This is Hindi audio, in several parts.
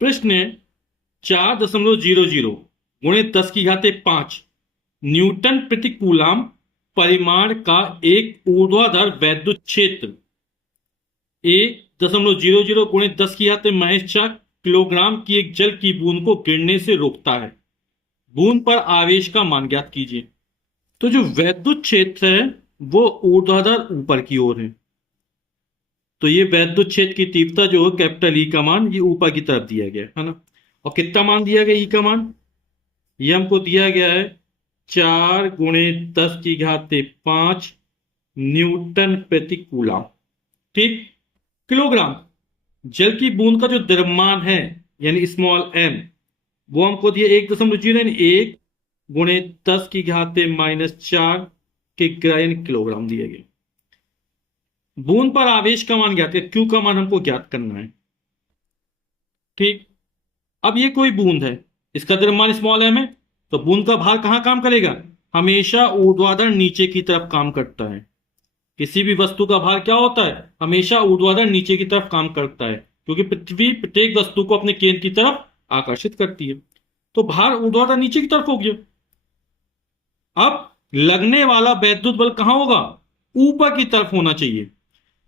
प्रश्न है 4.00 गुणित 10⁻5 न्यूटन प्रति कूलाम परिमाण का एक ऊर्ध्वाधर वैद्युत क्षेत्र 1.00 गुणित 10⁻4 किलोग्राम की एक जल की बूंद को गिरने से रोकता है। बूंद पर आवेश का मान ज्ञात कीजिए। तो जो वैद्युत क्षेत्र है वो ऊर्ध्वाधर ऊपर की ओर है, तो ये वैद्युत क्षेत्र की तीव्रता जो है कैपिटल ई का मान ये ऊपर की तरफ दिया गया है ना। और कितना मान दिया गया ई का मान, ये हमको दिया गया है 4 गुणित 10⁻5 न्यूटन प्रति कूलाम। ठीक, किलोग्राम जल की बूंद का जो द्रव्यमान है यानी स्मॉल एम वो हमको दिया 1.01 गुणित 10⁻⁻4 के ग्राम किलोग्राम दिया गया। बूंद पर आवेश का मान ज्ञात है, क्यू का मान हमको ज्ञात करना है। ठीक, अब ये कोई बूंद है, इसका द्रव्यमान स्मॉल एम है, तो बूंद का भार कहां काम करेगा, हमेशा ऊर्ध्वाधर नीचे की तरफ काम करता है। किसी भी वस्तु का भार क्या होता है, हमेशा ऊर्ध्वाधर नीचे की तरफ काम करता है, क्योंकि पृथ्वी प्रत्येक वस्तु को अपने केंद्र की तरफ आकर्षित करती है। तो भार ऊर्ध्वाधर नीचे की तरफ हो गया। अब लगने वाला वैद्युत बल कहां होगा, ऊपर की तरफ होना चाहिए,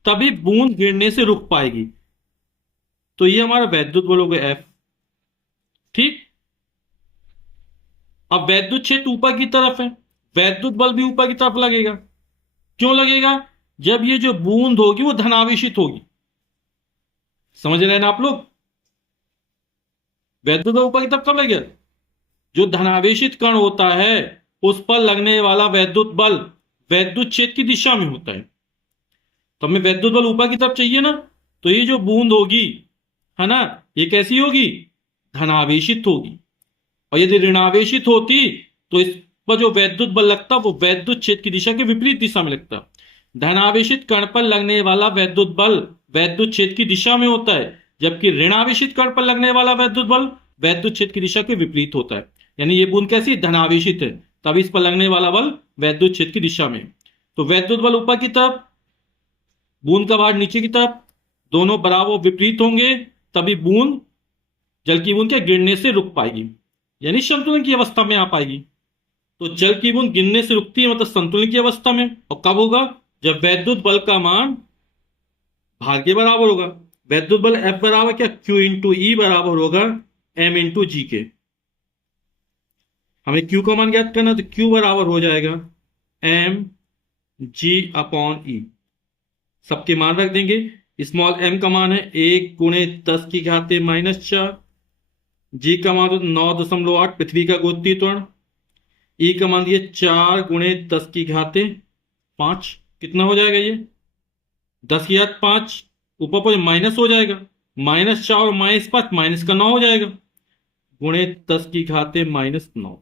तभी बूंद गिरने से रुक पाएगी। तो ये हमारा वैद्युत बल हो गया एफ। ठीक, अब वैद्युत क्षेत्र ऊपर की तरफ है, वैद्युत बल भी ऊपर की तरफ लगेगा। क्यों लगेगा, जब ये जो बूंद होगी वो धनावेशित होगी। समझ रहे हैं ना आप लोग, वैद्युत बल ऊपर की तरफ कब लगेगा, जो धनावेशित कण होता है उस पर लगने वाला वैद्युत बल वैद्युत क्षेत्र की दिशा में होता है। तो हमें वैद्युत बल ऊपर की तरफ चाहिए ना, तो ये जो बूंद होगी है ना, ये कैसी होगी, धनावेशित होगी। और यदि ऋणावेशित होती तो इस पर जो वैद्युत बल लगता वो वैद्युत क्षेत्र की दिशा के विपरीत दिशा में लगता। धनावेशित कण पर लगने वाला वैद्युत बल वैद्युत क्षेत्र की दिशा में होता है, जबकि ऋणावेशित कण पर लगने वाला वैद्युत बल वैद्युत क्षेत्र की दिशा के विपरीत होता है। यानी ये बूंद कैसी धनावेशित है, तब इस पर लगने वाला बल वैद्युत क्षेत्र की दिशा में। तो वैद्युत बल ऊपर की तरफ, बूंद का भार नीचे की तरफ, दोनों बराबर विपरीत होंगे, तभी बूंद जल की बूंद के गिरने से रुक पाएगी, यानी संतुलन की अवस्था में आ पाएगी। तो जल की बूंद गिरने से रुकती है मतलब संतुलन की अवस्था में। और कब होगा, जब वैद्युत बल का मान भार के बराबर होगा। वैद्युत बल F बराबर क्या, Q इंटू ई बराबर होगा M इंटू जी के। हमें Q का मान ज्ञात करना, तो Q बराबर हो जाएगा M G अपॉन ई। सबके मान रख देंगे। स्मॉल m का मान है 1 गुणित 10⁻⁻4, जी का मान 9.8 पृथ्वी का गोत्तीय त्वरण, ई का मान दिया 4 गुणित 10⁻5। कितना हो जाएगा ये 10⁻5, ऊपर पर माइनस हो जाएगा, -4 और -5 माइनस का 9 हो जाएगा, गुणित 10⁻⁻9।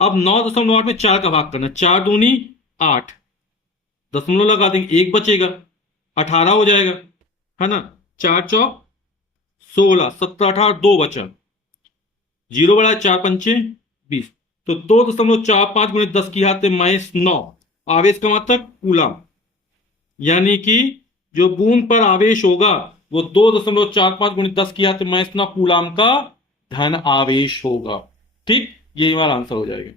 अब 9.8 में 4 का भाग करना, 4 दूनी 8, दशमलव लगा देंगे, 1 बचेगा, 18 हो जाएगा है ना। 4 चौक 16, 17 18 2 बचा, 0 बढ़ा 4 पंचे 20। तो 2.45 गुणित 10⁻⁻9 आवेश का मात्रक कूलाम, यानी कि जो बूंद पर आवेश होगा वो 2.45 गुणित 10⁻⁻9 कूलाम का धन आवेश होगा। ठीक, ये हमारा आंसर हो जाएगा।